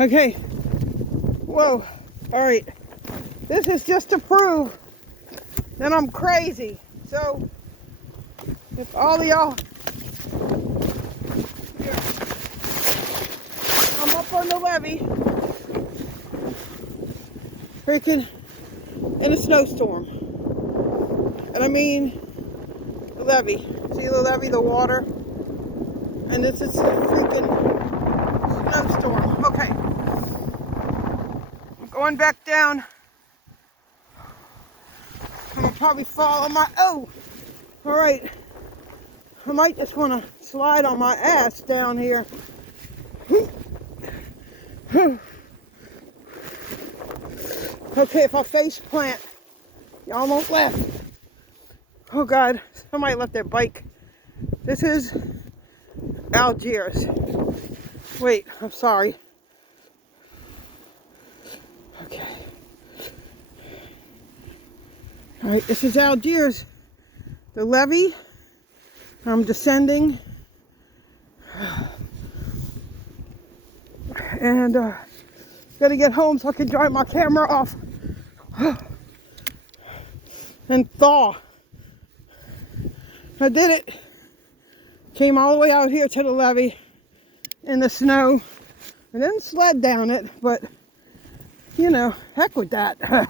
Okay. Whoa. All right. This is just to prove that I'm crazy. So, if all of y'all, here, I'm up on the levee, freaking in a snowstorm. And I mean the levee. See the levee, the water? And this is a freaking snowstorm. Okay. I'm going back down. I'm gonna probably fall on my, oh! Alright. I might just want to slide on my ass down here. Okay, if I face plant, y'all won't laugh. Oh God, somebody left their bike. This is Algiers. Wait, I'm sorry. Okay. Alright, this is Algiers. The levee. I'm descending. And gotta get home so I can dry my camera off. And thaw. I did it. Came all the way out here to the levee in the snow. I didn't sled down it, but you know, heck with that.